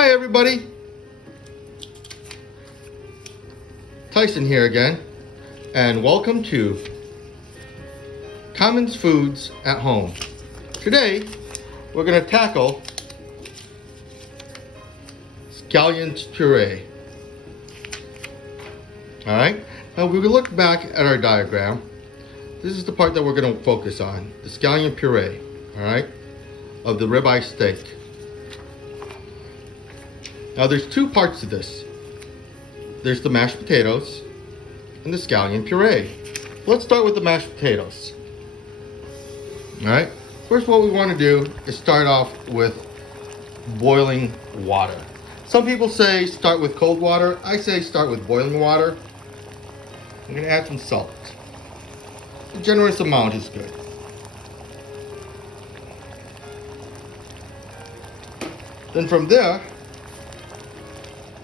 Hi everybody, Tyson here again, and welcome to Commons Foods at Home. Today, we're going to tackle scallion puree. Alright, now if we look back at our diagram, this is the part that we're going to focus on, the scallion puree, alright, of the ribeye steak. Now there's two parts to this. There's the mashed potatoes and the scallion puree. Let's start with the mashed potatoes. Alright, first what we want to do is start off with boiling water. Some people say start with cold water. I say start with boiling water. I'm going to add some salt. A generous amount is good. Then from there,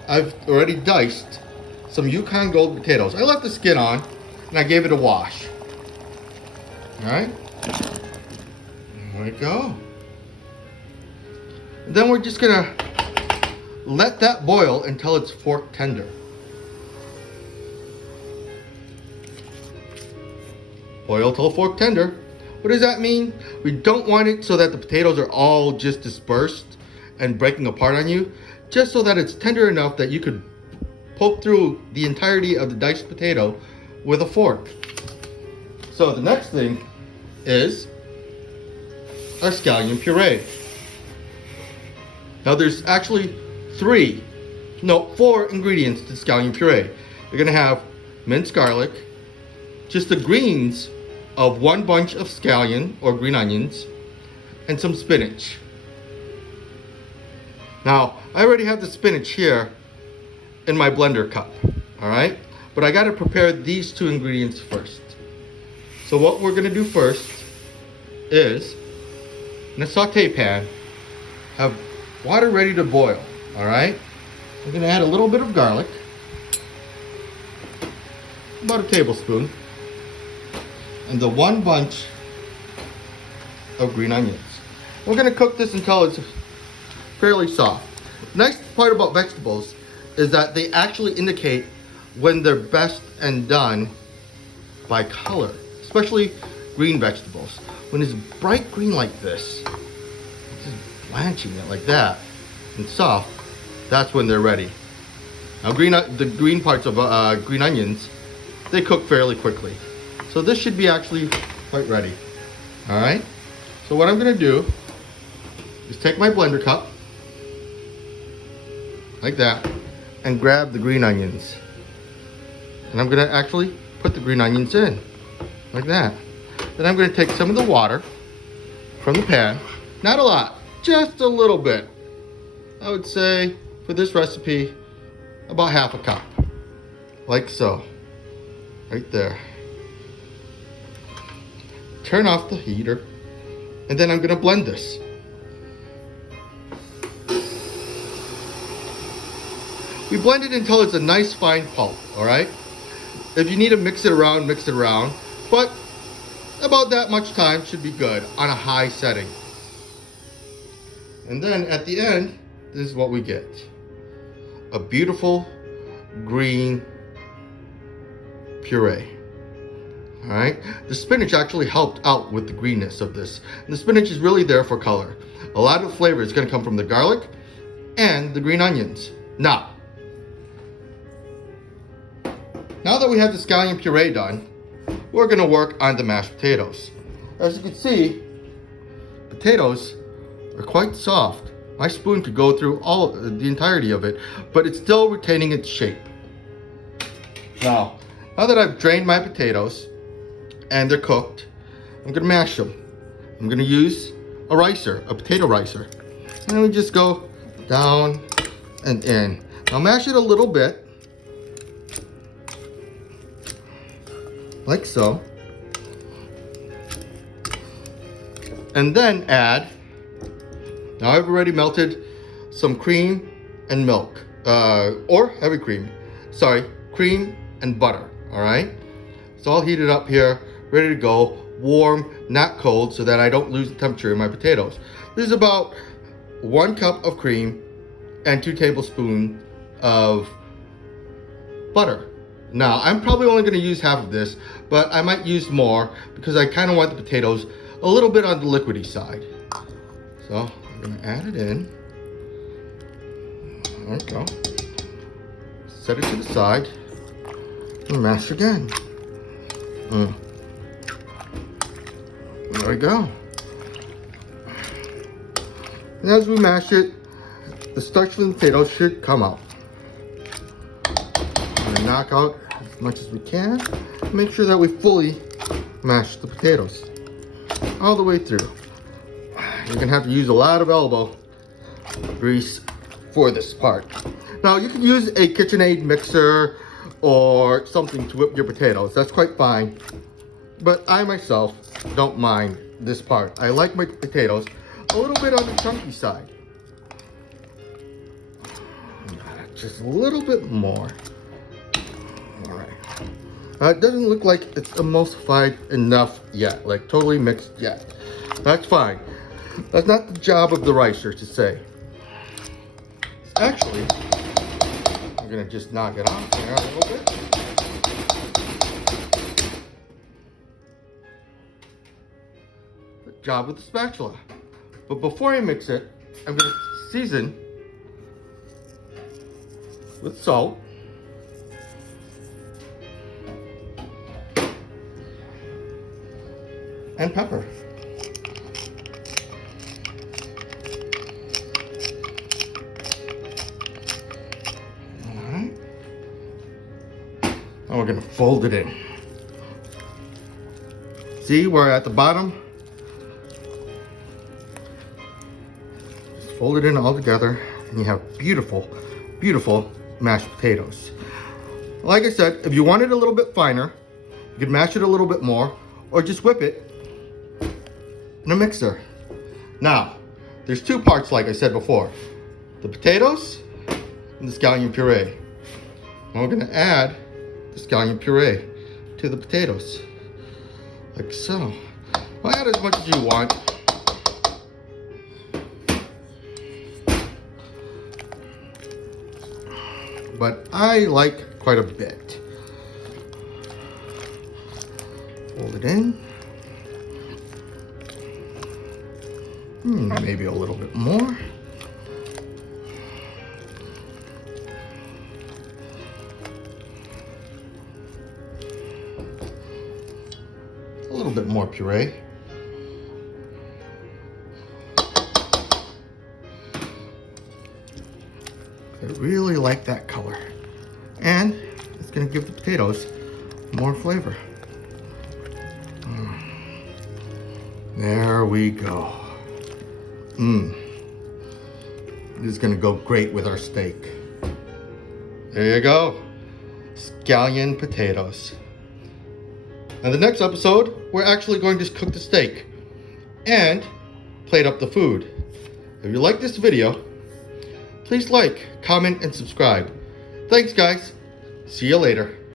I've already diced some Yukon Gold potatoes. I left the skin on and I gave it a wash. Alright? There we go. And then we're just gonna let that boil until it's fork tender. Boil till fork tender. What does that mean? We don't want it so that the potatoes are all just dispersed and breaking apart on you. Just so that it's tender enough that you could poke through the entirety of the diced potato with a fork. So the next thing is our scallion puree. Now there's actually four ingredients to scallion puree. You're gonna have minced garlic, just the greens of one bunch of scallion or green onions, and some spinach. Now, I already have the spinach here in my blender cup, all right? But I gotta prepare these two ingredients first. So what we're gonna do first is, in a saute pan, have water ready to boil, all right? I'm gonna add a little bit of garlic, about a tablespoon, and the one bunch of green onions. We're gonna cook this until it's fairly soft. The nice part about vegetables is that they actually indicate when they're best and done by color, especially green vegetables. When it's bright green like this, just blanching it like that, and soft, that's when they're ready. Now the green parts of green onions, they cook fairly quickly. So this should be actually quite ready. All right, so what I'm gonna do is take my blender cup, like that, and grab the green onions. And I'm gonna actually put the green onions in, like that. Then I'm gonna take some of the water from the pan, not a lot, just a little bit. I would say for this recipe, about half a cup, like so, right there. Turn off the heater, and then I'm gonna blend this. We blend it until it's a nice fine pulp, all right? If you need to mix it around, but about that much time should be good on a high setting. And then at the end, this is what we get. A beautiful green puree. All right, the spinach actually helped out with the greenness of this. And the spinach is really there for color. A lot of the flavor is gonna come from the garlic and the green onions. Now that we have the scallion puree done, we're gonna work on the mashed potatoes. As you can see, potatoes are quite soft. My spoon could go through the entirety of it, but it's still retaining its shape. Now that I've drained my potatoes and they're cooked, I'm gonna mash them. I'm gonna use a potato ricer. And we just go down and in. Now mash it a little bit, like so. And then add, now I've already melted some cream and milk, or heavy cream, cream and butter, all right? It's all heated up here, ready to go, warm, not cold, so that I don't lose the temperature in my potatoes. This is about 1 cup of cream and 2 tablespoons of butter. Now, I'm probably only going to use half of this, but I might use more because I kind of want the potatoes a little bit on the liquidy side. So I'm going to add it in. There we go. Set it to the side and mash again. There we go. And as we mash it, the starch from the potatoes should come out. We're going to knock out as much as we can. Make sure that we fully mash the potatoes all the way through. You're going to have to use a lot of elbow grease for this part. Now, you can use a KitchenAid mixer or something to whip your potatoes. That's quite fine. But I myself don't mind this part. I like my potatoes a little bit on the chunky side. Just a little bit more. All right. It doesn't look like it's emulsified enough yet, like totally mixed yet. That's fine. That's not the job of the ricer to say. Actually, I'm gonna just knock it off there a little bit. Good job with the spatula. But before I mix it, I'm gonna season with salt, and pepper. Alright. Now we're going to fold it in. See, we're at the bottom. Just fold it in all together, and you have beautiful, beautiful mashed potatoes. Like I said, if you want it a little bit finer, you can mash it a little bit more, or just whip it in a mixer. Now, there's 2 parts like I said before. The potatoes and the scallion puree. And we're gonna add the scallion puree to the potatoes. Like so. Well, add as much as you want. But I like quite a bit. Fold it in. Maybe a little bit more. A little bit more puree. I really like that color. And it's going to give the potatoes more flavor. There we go. This is going to go great with our steak. There you go. Scallion potatoes. In the next episode, we're actually going to cook the steak and plate up the food. If you like this video, please like, comment, and subscribe. Thanks, guys. See you later.